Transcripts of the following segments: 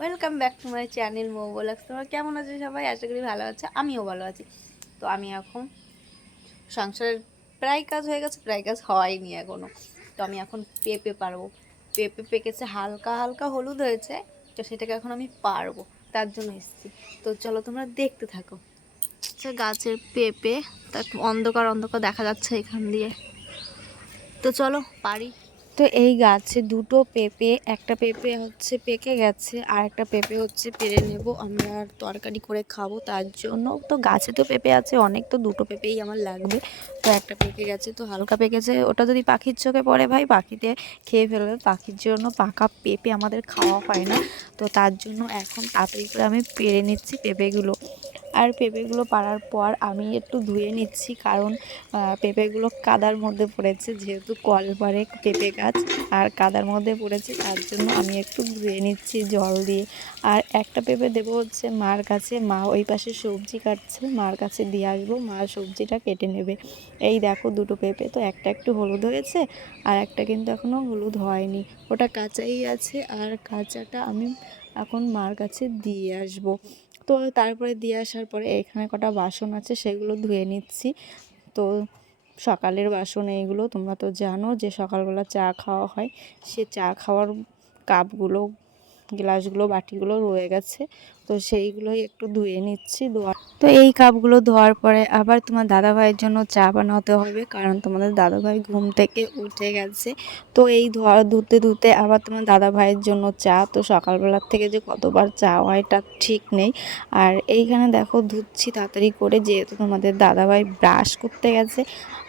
Welcome back to my channel Mou blogs. তোমরা কেমন আছো সবাই? আশা করি ভালো আছো, আমিও ভালো আছি। তো আমি এখন সংসারের প্রায় কাজ হয়ে গেছে, প্রায় কাজ হয়নি এখনো। তো আমি এখন পেঁপে পারবো। পেঁপে পেকেছে, হালকা হালকা হলুদ হয়েছে, তো সেটাকে এখন আমি পারবো, তার জন্য এসেছি। তো চলো তোমরা দেখতে থাকো। আচ্ছা, গাছের পেঁপে, তা অন্ধকার অন্ধকার দেখা যাচ্ছে এখান দিয়ে। তো চলো পারি। তো এই গাছে দুটো পেঁপে, একটা পেঁপে হচ্ছে পেকে গেছে আর একটা পেঁপে হচ্ছে পেরে নেব আমরা আর তরকারি করে খাবো, তার জন্য। তো গাছে তো পেঁপে আছে অনেক, তো দুটো পেঁপেই আমার লাগবে। তো একটা পেকে গেছে, তো হালকা পেকেছে, ওটা যদি পাখির চোখে পড়ে ভাই পাখিতে খেয়ে ফেলবে। পাখির জন্য পাকা পেঁপে আমাদের খাওয়া হয় না, তো তার জন্য এখন তাড়াতাড়ি করে আমি পেরে নিচ্ছি পেঁপেগুলো। আর পেঁপেগুলো পাড়ার পর আমি একটু ধুয়ে নিচ্ছি, কারণ পেঁপেগুলো কাদার মধ্যে পড়েছে, যেহেতু কলপাড়ে পেঁপে গাছ আর কাদার মধ্যে পড়েছে, তার জন্য আমি একটু ধুয়ে নিচ্ছি জল দিয়ে। আর একটা পেঁপে দেবো হচ্ছে মার কাছে, মা ওই পাশে সবজি কাটছে, মার কাছে দিয়ে আসবো, মা সবজিটা কেটে নেবে। এই দেখো দুটো পেঁপে, তো একটা একটু হলুদ হয়েছে আর একটা কিন্তু এখনও হলুদ হয়নি, ওটা কাঁচাই আছে। আর কাঁচাটা আমি এখন মার কাছে দিয়ে আসবো। তো তারপরে দিয়ে আসার পরে এখানে কটা বাসন আছে, সেগুলো ধুয়ে নিচ্ছি। তো সকালের বাসন এইগুলো, তোমরা তো জানো যে সকালবেলা চা খাওয়া হয়, সে চা খাওয়ার কাপগুলো, গ্লাসগুলো, বাটিগুলো রয়ে গেছে, তো সেইগুলোই একটু ধুয়ে নিচ্ছি। তো এই কাপগুলো ধোয়ার পরে আবার তোমার দাদাভাইয়ের জন্য চা বানাতে হবে, কারণ তোমাদের দাদাভাই ঘুম থেকে উঠে গেছে। তো এই ধুতে ধুতে আবার তোমার দাদাভাইয়ের জন্য চা, তো সকালবেলার থেকে যে কতবার চা হয় তা ঠিক নেই। আর এইখানে দেখো ধুচ্ছি তাড়াতাড়ি করে, যেহেতু তোমাদের দাদাভাই ব্রাশ করতে গেছে।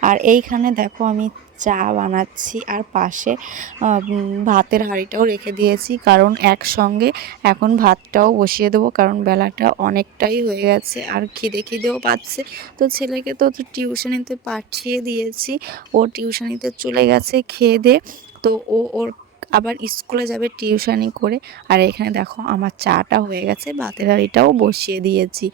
আর এইখানে দেখো আমি চা বানাচ্ছি, আর পাশে ভাতের হাঁড়িটাও রেখে দিয়েছি, কারণ একসঙ্গে এখন ভাতটাও বসিয়ে দেবো, কারণ বেলাটা অনেকটাই হয়ে গেছে আর খিদেও পাচ্ছে। তো ছেলেকে তো টিউশনিতে পাঠিয়ে দিয়েছি, ও টিউশনিতে চলে গেছে খেয়ে দিয়ে। তো ওর আবার স্কুলে যাবে টিউশনি করে। আর এখানে দেখো আমার চাটা হয়ে গেছে, ভাতের হাঁড়িটাও বসিয়ে দিয়েছি।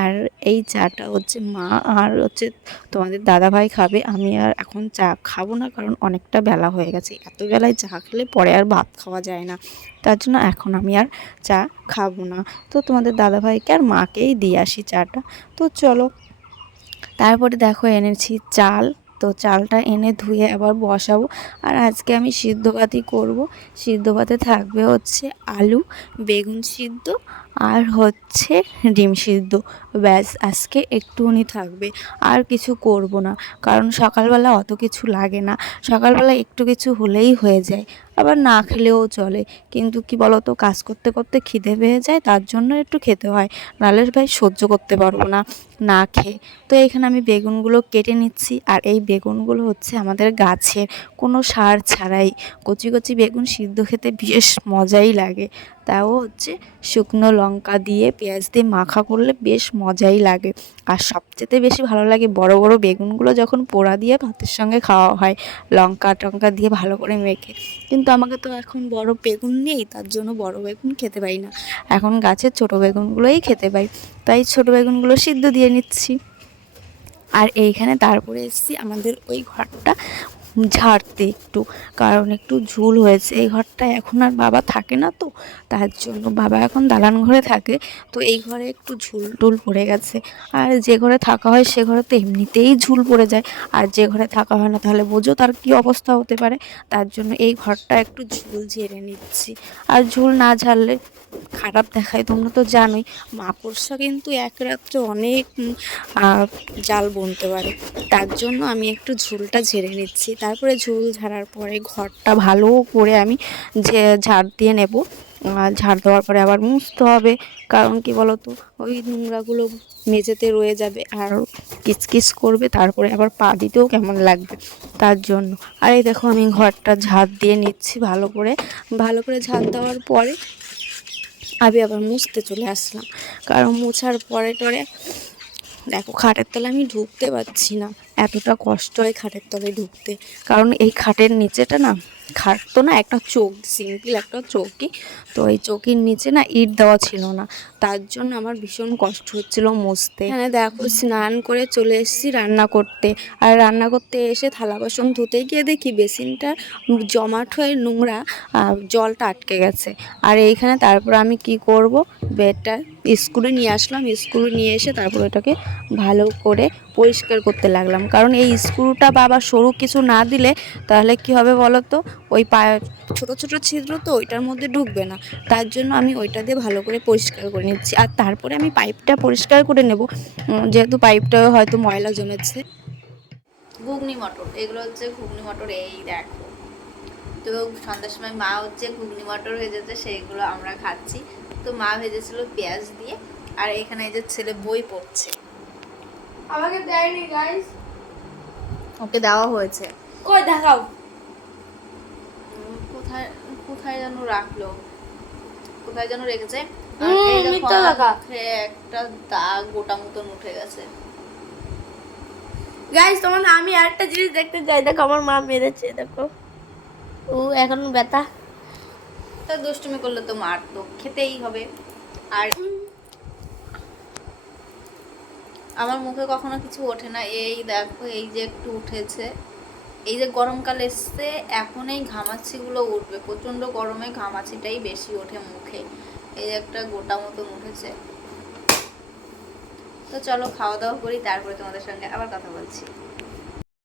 আর এই চাটা হচ্ছে মা আর হচ্ছে তোমাদের দাদাভাই খাবে, আমি আর এখন চা খাবো না, কারণ অনেকটা বেলা হয়ে গেছে। এত বেলায় চা খেলে পরে আর ভাত খাওয়া যায় না, তার জন্য এখন আমি আর চা খাবো না। তো তোমাদের দাদাভাইকে আর মাকেই দিয়ে আসি চাটা। তো চলো, তারপরে দেখো এনেছি চাল, তো চালটা এনে ধুয়ে আবার বসাবো। আর আজকে আমি সিদ্ধ ভাতই করবো। সিদ্ধ ভাতে থাকবে হচ্ছে আলু, বেগুন সিদ্ধ আর হচ্ছে ডিম সিদ্ধ, ব্যাস আজকে একটুখানি থাকবে, আর কিছু করব না, কারণ সকালবেলা অত কিছু লাগে না, সকালবেলা একটু কিছু হলেই হয়ে যায়, আবার না খেলেও চলে। কিন্তু কি বলো তো, কাজ করতে করতে খিদে পেয়ে যায়, তার জন্য একটু খেতে হয়, নাহলে ভাই সহ্য করতে পারবো না না খেয়ে। তো এখানে আমি বেগুনগুলো কেটে নিচ্ছি, আর এই বেগুনগুলো হচ্ছে আমাদের গাছের, কোনো সার ছাড়াই। কচি কচি বেগুন সিদ্ধ খেতে বেশ মজাই লাগে, তাও হচ্ছে শুকনো লঙ্কা দিয়ে পেঁয়াজ দিয়ে মাখা করলে বেশ মজাই লাগে। আর সবচেয়ে বেশি ভালো লাগে বড় বড় বেগুনগুলো যখন পোড়া দিয়ে ভাতের সঙ্গে খাওয়া হয়, লঙ্কা টঙ্কা দিয়ে ভালো করে মেখে। কিন্তু আমাকে তো এখন বড় বেগুন নেই, তার জন্য বড় বেগুন খেতে পাই না, এখন গাছের ছোট বেগুনগুলোই খেতে পাই, তাই ছোট বেগুনগুলো সিদ্ধ দিয়ে নিচ্ছি। আর এইখানে তারপরে এসেছি আমাদের ওই ঘরটা ঝাড়তে একটু, কারণ একটু ঝুল হয়েছে এই ঘরটা, এখন আর বাবা থাকে না, তো তার জন্য বাবা এখন দালান ঘরে থাকে, তো এই ঘরে একটু ঝুল টুল পড়ে গেছে। আর যে ঘরে থাকা হয় সে ঘরে তো এমনিতেই ঝুল পড়ে যায়, আর যে ঘরে থাকা হয় না তাহলে বোঝো তার কী অবস্থা হতে পারে, তার জন্য এই ঘরটা একটু ঝুল ঝেড়ে নিচ্ছি। আর ঝুল না ঝাড়লে খারাপ দেখায়, তোমরা তো জানোই, মাকড়সা কিন্তু এক রাত্রে অনেক জাল বুনতে পারে, তার জন্য আমি একটু ঝুলটা ঝেড়ে নিচ্ছি। তারপরে ঝুল ঝাড়ার পরে ঘরটা ভালো করে আমি যে ঝাড় দিয়ে নেব, ঝাড় দেওয়ার পরে আবার মুছতে হবে, কারণ কি বলো তো, ওই নোংরাগুলো মেঝেতে রয়ে যাবে আর কিচকিচ করবে, তারপরে আবার পা দিতেও কেমন লাগবে, তার জন্য। আর এই দেখো আমি ঘরটা ঝাড় দিয়ে নিচ্ছি ভালো করে, ভালো করে ঝাড় দেওয়ার পরে আমি আবার মুছতে চলে আসলাম, কারণ মোছার পরে টরে দেখো খাটের তলায় আমি ঢুকতে পারছি না, এতটা কষ্ট হয় খাটের তলায় ঢুকতে, কারণ এই খাটের নিচেটা না, খাট তো না, একটা চৌক, সিম্পল একটা চৌকি, তো এই চৌকির নিচে না ইট দেওয়া ছিল না, তার জন্য আমার ভীষণ কষ্ট হচ্ছিল মুছতে। হ্যাঁ দেখো, স্নান করে চলে এসেছি রান্না করতে, আর রান্না করতে এসে থালা বাসন ধুতে গিয়ে দেখি বেসিনটা জমাট হয়ে নোংরা, জলটা আটকে গেছে। আর এইখানে তারপর আমি কি করব, বেডটা স্কুলে নিয়ে আসলাম, স্কুলে নিয়ে এসে তারপর এটাকে ভালো করে পরিষ্কার করতে লাগলাম, কারণ এই স্ক্রুটা বাবা সরু কিছু না দিলে তাহলে কি হবে বলো তো, ওই ছোটো ছোটো ছিদ্র তো ওইটার মধ্যে ঢুকবে না, তার জন্য আমি ওইটা দিয়ে ভালো করে পরিষ্কার করে নিচ্ছি। আর তারপরে আমি পাইপটা পরিষ্কার করে নেব, যেহেতু পাইপটা হয়তো ময়লা জমেছে। ঘুগনি মটর, এগুলো হচ্ছে ঘুগনি মটর, এই দেখো। তো সন্ধ্যার সময় মা হচ্ছে ঘুগনি মটর ভেজেছে, সেইগুলো আমরা খাচ্ছি। তো মা ভেজেছিল পেঁয়াজ দিয়ে, আর এখানে এই যে ছেলে বই পড়ছে। আমাকে দেয়নি গাইস, ওকে দেওয়া হয়েছে। কই দেখাও, কোথায় কোথায় যেন রাখলো, কোথায় যেন রেখেছে। একটা দাগ গোটা মতন উঠে গেছে। গাইস তোমাদের আমি আরেকটা জিনিস দেখতে চাই, দেখো আমার মা মেরেছে, দেখো ও এখন ব্যথা। তা দুষ্টুমি করলে তো মার তো খেতেই হবে। আর আমার মুখে কখনো কিছু ওঠে না, এই দেখো এই যে একটু উঠেছে, এই যে গরমকাল এসছে, এখন এই ঘামাচিগুলো উঠবে, প্রচণ্ড গরমে ঘামাচিটাই বেশি ওঠে মুখে। এই যে একটা গোটা মতন উঠেছে। তো চলো খাওয়া দাওয়া করি, তারপরে তোমাদের সঙ্গে আবার কথা বলছি।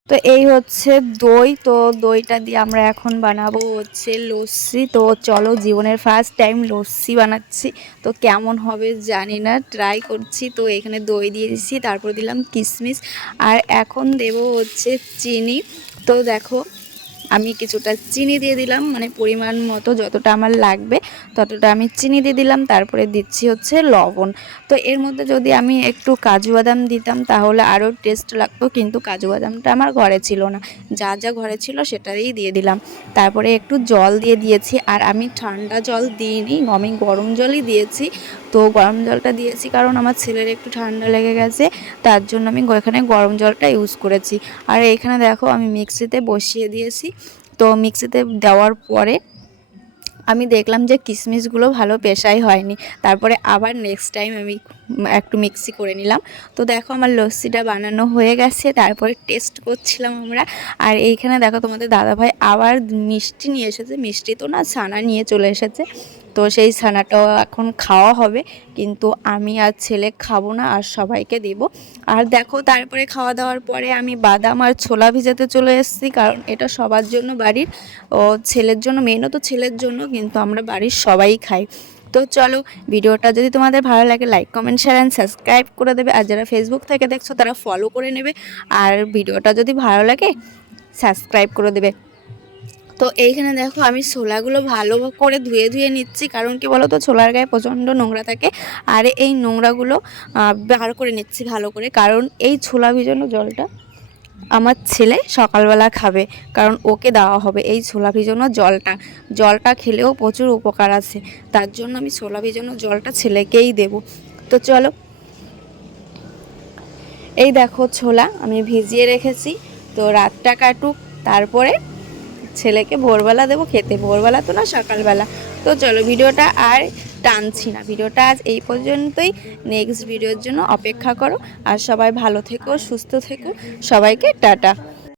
তো এই হচ্ছে দই, তো দইটা দিয়ে আমরা এখন বানাবো হচ্ছে লস্যি। তো চলো, জীবনের ফার্স্ট টাইম লস্যি বানাচ্ছি, তো কেমন হবে জানি না, ট্রাই করছি। তো এখানে দই দিয়ে দিচ্ছি, তারপর দিলাম কিশমিশ, আর এখন দেব হচ্ছে চিনি। তো দেখো আমি কিছুটা চিনি দিয়ে দিলাম, মানে পরিমাণ মতো যতটা আমার লাগবে ততটা আমি চিনি দিয়ে দিলাম, তারপরে দিচ্ছি হচ্ছে লবণ। তো এর মধ্যে যদি আমি একটু কাজু বাদাম দিতাম তাহলে আরও টেস্ট লাগতো, কিন্তু কাজু বাদামটা আমার ঘরে ছিল না, যা যা ঘরে ছিল সেটাই দিয়ে দিলাম। তারপরে একটু জল দিয়ে দিয়েছি, আর আমি ঠান্ডা জল দিইনি, আমি গরম জলই দিয়েছি। তো গরম জলটা দিয়েছি কারণ আমার ছেলের একটু ঠান্ডা লেগে গেছে, তার জন্য আমি এখানে গরম জলটা ইউজ করেছি। আর এখানে দেখো আমি মিক্সিতে বসিয়ে দিয়েছি। তো মিক্সিতে দেওয়ার পরে আমি দেখলাম যে কিশমিশগুলো ভালো পেশাই হয়নি, তারপরে আবার নেক্সট টাইম আমি একটু মিক্সি করে নিলাম। তো দেখো আমার লস্যিটা বানানো হয়ে গেছে, তারপরে টেস্ট করছিলাম আমরা। আর এইখানে দেখো তোমাদের দাদাভাই আবার মিষ্টি নিয়ে এসেছে, মিষ্টি তো না, ছানা নিয়ে চলে এসেছে। তো সেই ছানাটাও এখন খাওয়া হবে, কিন্তু আমি আর ছেলে খাবো না, আর সবাইকে দেব। আর দেখো তারপরে খাওয়া দাওয়ার পরে আমি বাদাম আর ছোলা ভিজাতে চলে এসেছি, কারণ এটা সবার জন্য বাড়ির, ও ছেলের জন্য, মেনও তো ছেলের জন্য, কিন্তু আমরা বাড়ির সবাই খাই। তো চলো, ভিডিওটা যদি তোমাদের ভালো লাগে like comment share and subscribe করে দেবে, আর যারা ফেসবুক থেকে দেখছো তারা ফলো করে নেবে, আর ভিডিওটা যদি ভালো লাগে সাবস্ক্রাইব করে দেবে। তো এইখানে দেখো আমি ছোলাগুলো ভালো করে ধুয়ে ধুয়ে নিচ্ছি, কারণ কি বলো তো, ছোলার গায়ে প্রচণ্ড নোংরা থাকে, আর এই নোংরাগুলো বার করে নিচ্ছি ভালো করে, কারণ এই ছোলা ভিজানো জলটা আমার ছেলে সকালবেলা খাবে, কারণ ওকে দেওয়া হবে এই ছোলা ভিজানো জলটা। জলটা খেলেও প্রচুর উপকার আছে, তার জন্য আমি ছোলা ভিজানো জলটা ছেলেকেই দেব। তো চলো, এই দেখো ছোলা আমি ভিজিয়ে রেখেছি, তো রাতটা কাটুক, তারপরে ছেলেকে ভোরবেলা দেবো খেতে, ভোরবেলা তো না, সকালবেলা। তো চলো, ভিডিওটা আর টানছি না, ভিডিওটা আজ এই পর্যন্তই, নেক্সট ভিডিওর জন্য অপেক্ষা করো। আর সবাই ভালো থেকো, সুস্থ থেকো, সবাইকে টাটা।